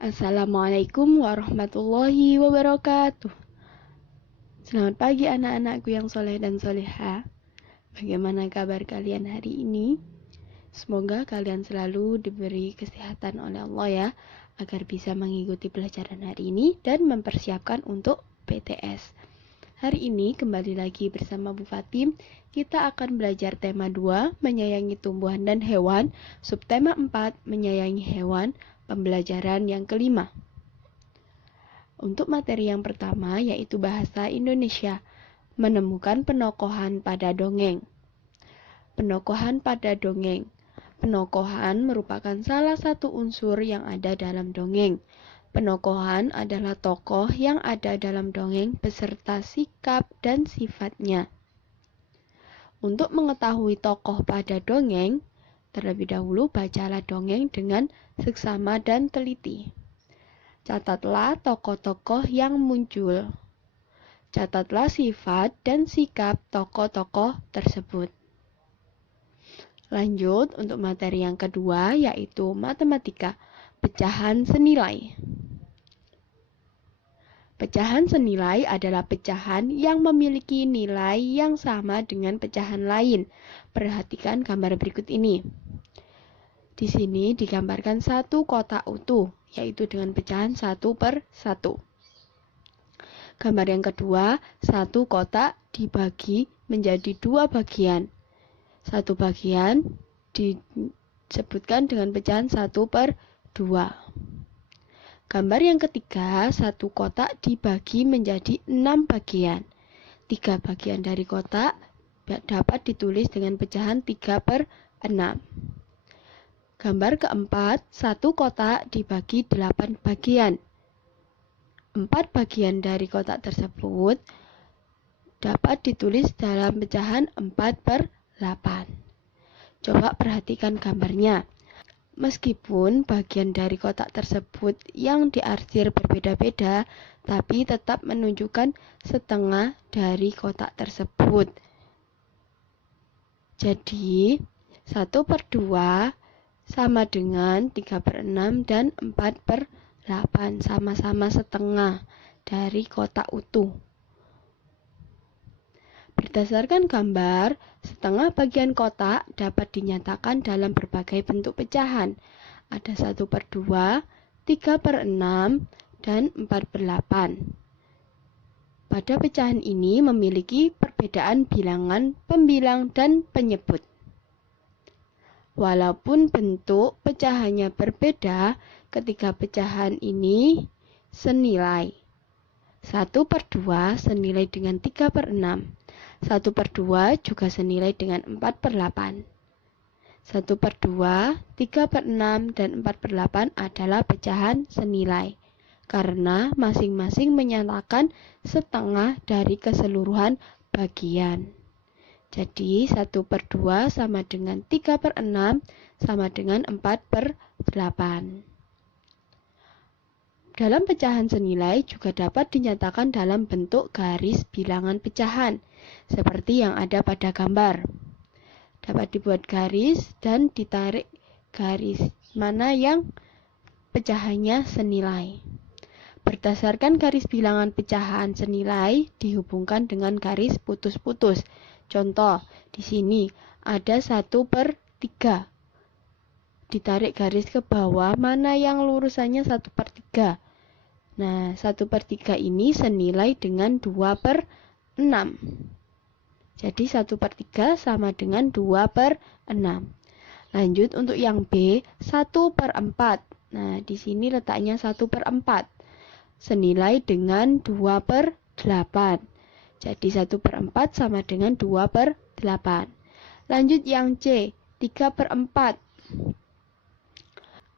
Assalamualaikum warahmatullahi wabarakatuh. Selamat pagi anak-anakku yang soleh dan soleha. Bagaimana kabar kalian hari ini? Semoga kalian selalu diberi kesehatan oleh Allah ya, agar bisa mengikuti pelajaran hari ini dan mempersiapkan untuk PTS. Hari ini kembali lagi bersama Bu Fatim. Kita akan belajar tema 2, menyayangi tumbuhan dan hewan, subtema 4, menyayangi hewan, pembelajaran yang kelima. Untuk materi yang pertama yaitu bahasa Indonesia, menemukan penokohan pada dongeng. Penokohan pada dongeng. Penokohan merupakan salah satu unsur yang ada dalam dongeng. Penokohan adalah tokoh yang ada dalam dongeng beserta sikap dan sifatnya. Untuk mengetahui tokoh pada dongeng, terlebih dahulu bacalah dongeng dengan seksama dan teliti. Catatlah tokoh-tokoh yang muncul. Catatlah sifat dan sikap tokoh-tokoh tersebut. Lanjut untuk materi yang kedua yaitu matematika, pecahan senilai. Pecahan senilai adalah pecahan yang memiliki nilai yang sama dengan pecahan lain. Perhatikan gambar berikut ini. Di sini digambarkan satu kotak utuh, yaitu dengan pecahan 1/1. Gambar yang kedua, satu kotak dibagi menjadi 2 bagian. Satu bagian disebutkan dengan pecahan 1/2. Gambar yang ketiga, satu kotak dibagi menjadi 6 bagian. 3 bagian dari kotak dapat ditulis dengan pecahan 3/6. Gambar keempat, satu kotak dibagi 8 bagian. 4 bagian dari kotak tersebut dapat ditulis dalam pecahan 4/8. Coba perhatikan gambarnya. Meskipun bagian dari kotak tersebut yang diarsir berbeda-beda, tapi tetap menunjukkan setengah dari kotak tersebut. Jadi, 1/2 sama dengan 3/6 dan 4/8, sama-sama setengah dari kotak utuh. Berdasarkan gambar, setengah bagian kotak dapat dinyatakan dalam berbagai bentuk pecahan. Ada 1/2, 3/6, dan 4/8. Pada pecahan ini memiliki perbedaan bilangan, pembilang, dan penyebut. Walaupun bentuk pecahannya berbeda, ketiga pecahan ini senilai. 1/2 senilai dengan 3/6. 1/2 juga senilai dengan 4/8. 1/2, 3/6, dan 4/8 adalah pecahan senilai, karena masing-masing menyatakan setengah dari keseluruhan bagian. Jadi 1/2 sama dengan 3/6 sama dengan 4/8. Dalam pecahan senilai juga dapat dinyatakan dalam bentuk garis bilangan pecahan, seperti yang ada pada gambar. Dapat dibuat garis dan ditarik garis mana yang pecahannya senilai. Berdasarkan garis bilangan pecahan senilai dihubungkan dengan garis putus-putus. Contoh, di sini ada 1/3. Ditarik garis ke bawah mana yang lurusannya 1/3. Nah, 1/3 ini senilai dengan 2/6. Jadi 1/3 sama dengan 2/6. Lanjut untuk yang B, 1/4. Nah, di sini letaknya 1/4. Senilai dengan 2/8. Jadi 1/4 sama dengan 2/8. Lanjut yang C, 3/4.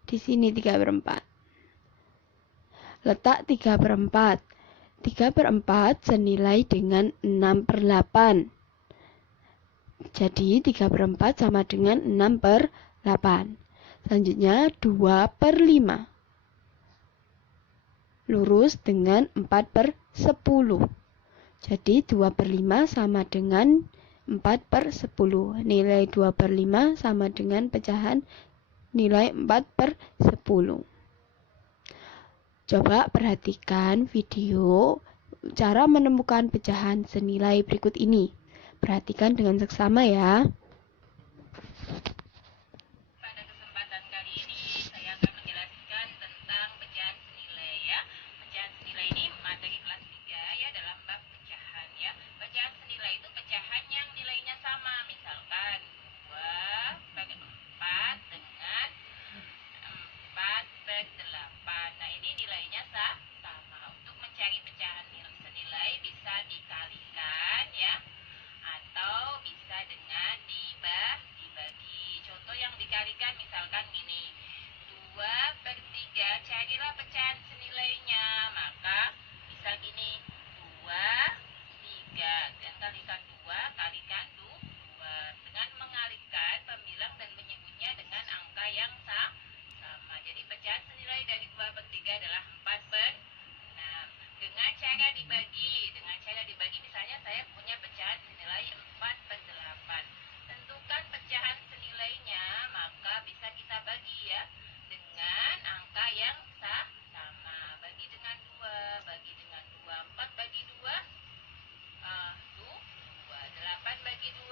Di sini 3/4. Letak 3/4. 3/4 senilai dengan 6/8. Jadi 3/4 sama dengan 6/8. Selanjutnya 2/5. Lurus dengan 4/10. Jadi 2/5 sama dengan 4/10. Nilai 2/5 sama dengan pecahan nilai 4/10. Coba perhatikan video cara menemukan pecahan senilai berikut ini. Perhatikan dengan seksama ya. Pada kesempatan kali ini saya akan menjelaskan tentang pecahan senilai ya. Pecahan senilai ini materi kelas 3 ya dalam bab pecahan ya. Pecahan senilai itu pecahan yang nilainya sama. Misalkan 2 per 4 dengan 4 per 8. Nah, ini nilainya sama. Untuk mencari pecahan senilai bisa dikalikan ya, atau bisa dengan dibagi. Contoh yang dikalikan misalkan gini, 2 per 3, carilah pecahan senilainya. Maka bisa gini, 2, 3, dan kalikan 2, kalikan 2. Dengan mengalihkan pembilang dan menyebutnya dengan angka yang sama. Jadi pecahan senilai dari 2 per 3 adalah 4 per 6. Dengan cara dibagi misalnya saya punya pecahan senilai 4 per 8. Tentukan pecahan senilainya, maka bisa kita bagi ya dengan angka yang sama. Bagi dengan 2, 4 bagi 2, 2, 8 bagi 2,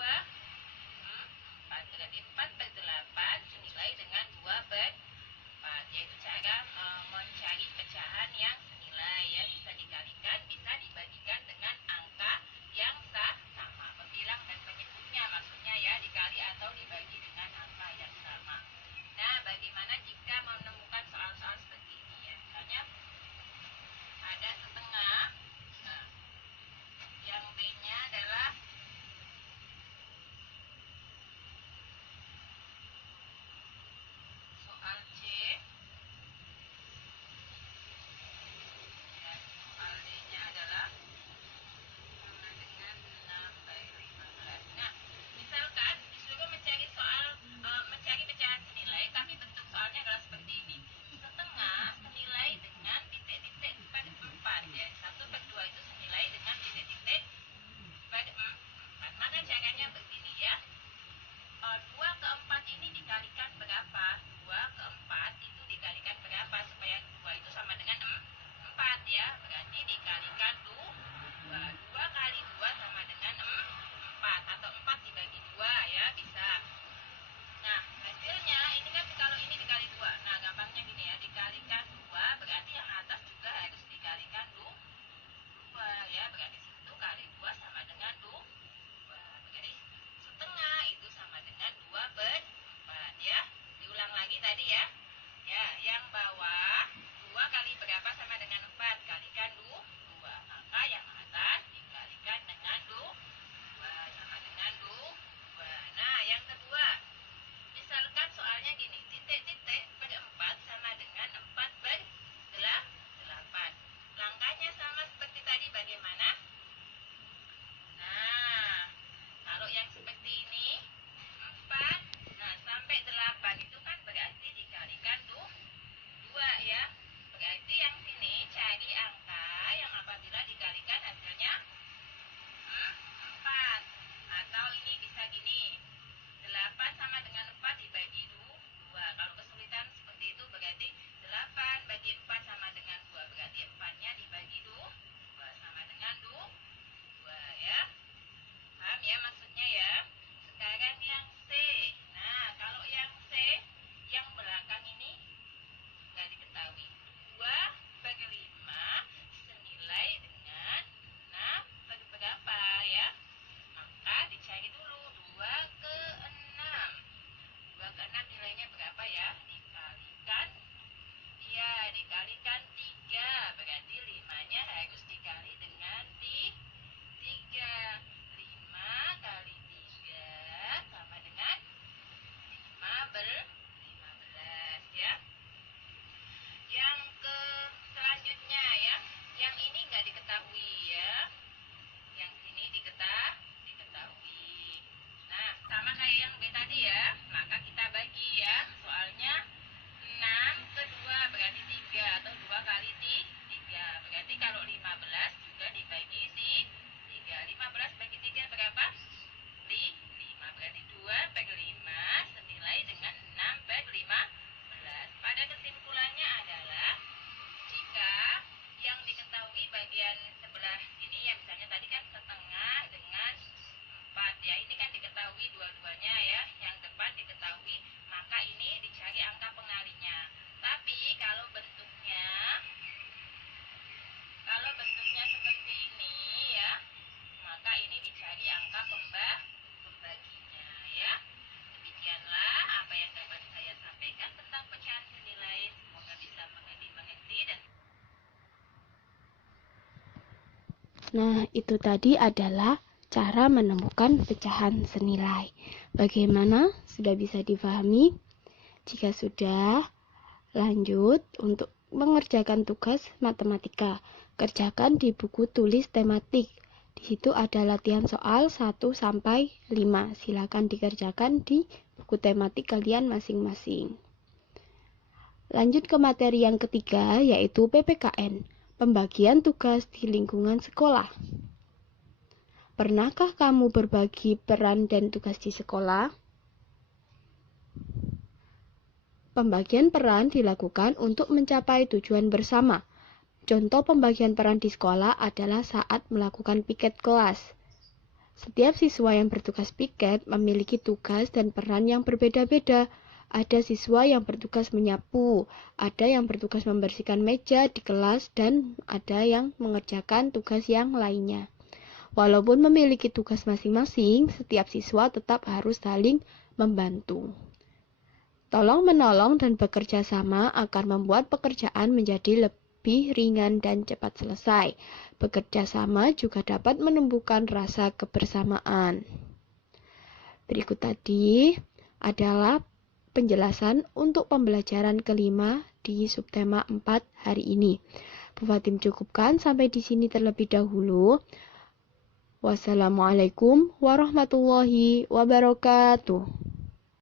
Nah, itu tadi adalah cara menemukan pecahan senilai. Bagaimana? Sudah bisa difahami? Jika sudah, lanjut untuk mengerjakan tugas matematika. Kerjakan di buku tulis tematik. Di situ ada latihan soal 1 sampai 5. Silakan dikerjakan di buku tematik kalian masing-masing. Lanjut ke materi yang ketiga, yaitu PPKN, pembagian tugas di lingkungan sekolah. Pernahkah kamu berbagi peran dan tugas di sekolah? Pembagian peran dilakukan untuk mencapai tujuan bersama. Contoh pembagian peran di sekolah adalah saat melakukan piket kelas. Setiap siswa yang bertugas piket memiliki tugas dan peran yang berbeda-beda. Ada siswa yang bertugas menyapu, ada yang bertugas membersihkan meja di kelas, dan ada yang mengerjakan tugas yang lainnya. Walaupun memiliki tugas masing-masing, setiap siswa tetap harus saling membantu. Tolong-menolong dan bekerja sama akan membuat pekerjaan menjadi lebih ringan dan cepat selesai. Bekerja sama juga dapat menumbuhkan rasa kebersamaan. Berikut tadi adalah penjelasan untuk pembelajaran kelima di subtema 4 hari ini. Bu Fatim cukupkan sampai di sini terlebih dahulu. Wassalamualaikum warahmatullahi wabarakatuh.